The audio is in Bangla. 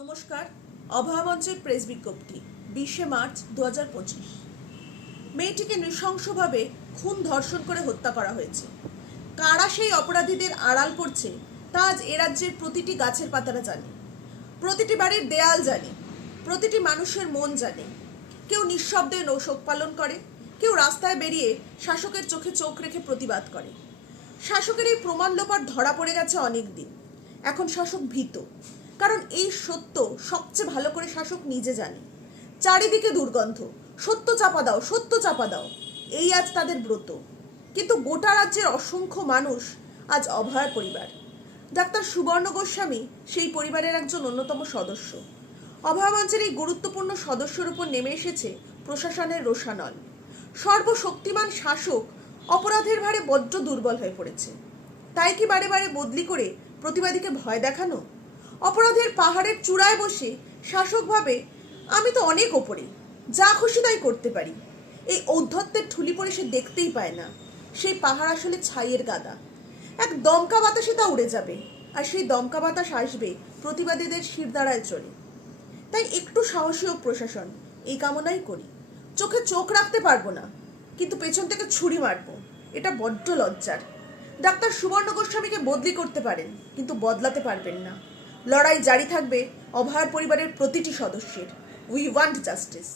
নমস্কার। অভয়া মঞ্চের প্রেস বিজ্ঞপ্তি 20শে মার্চ 2025। মেয়েটিকে নৃশংসভাবে খুন ধর্ষণ করে হত্যা করা হয়েছে। কারা সেই অপরাধীদের আড়াল করছে তা আজ এ রাজ্যের প্রতিটি গাছের পাতারা জানে, প্রতিটি বাড়ির দেয়াল জানে, প্রতিটি মানুষের মন জানে। কেউ নিঃশব্দে শোক পালন করে, কেউ রাস্তায় বেরিয়ে শাসকের চোখে চোখ রেখে প্রতিবাদ করে। শাসকের এই প্রমাণ লোপাট ধরা পড়ে গেছে অনেক দিন। এখন শাসক ভীত, কারণ এই সত্য সবচেয়ে ভালো করে শাসক নিজে জানে। চারিদিকে দুর্গন্ধ, সত্য চাপা দাও, সত্য চাপা দাও, এই আজ তাদের ব্রত। কিন্তু গোটা রাজ্যের অসংখ্য মানুষ আজ অভয়ার পরিবার। ডাক্তার সুবর্ণ গোস্বামী সেই পরিবারের একজন অন্যতম সদস্য। অভয়া মঞ্চের এই গুরুত্বপূর্ণ সদস্যের উপর নেমে এসেছে প্রশাসনের রোষানল। সর্বশক্তিমান শাসক অপরাধের ভারে বড্ড দুর্বল হয়ে পড়েছে। তাই কি বারে বারে বদলি করে প্রতিবাদীকে ভয় দেখানো? অপরাধের পাহাড়ের চূড়ায় বসে শাসক ভাবে, আমি তো অনেক ওপরে, যা খুশি তাই করতে পারি। এই ঔদ্ধত্যের ঠুলি পড়ে সে দেখতেই পায় না সেই পাহাড় আসলে ছাইয়ের গাদা। এক দমকা বাতাসে তা উড়ে যাবে, আর সেই দমকা বাতাস আসবে প্রতিবাদীদের শিরদাঁড়ায় চড়ে। তাই একটু সাহসী হোক প্রশাসন, এই কামনাই করি। চোখে চোখ রাখতে পারবো না, কিন্তু পেছন থেকে ছুরি মারবো, এটা বড্ড লজ্জার। ডাক্তার সুবর্ণ গোস্বামীকে বদলি করতে পারেন, কিন্তু বদলাতে পারবেন না। লড়াই জারি থাকবে অভয়ার পরিবারের প্রতিটি সদস্যের। We want justice.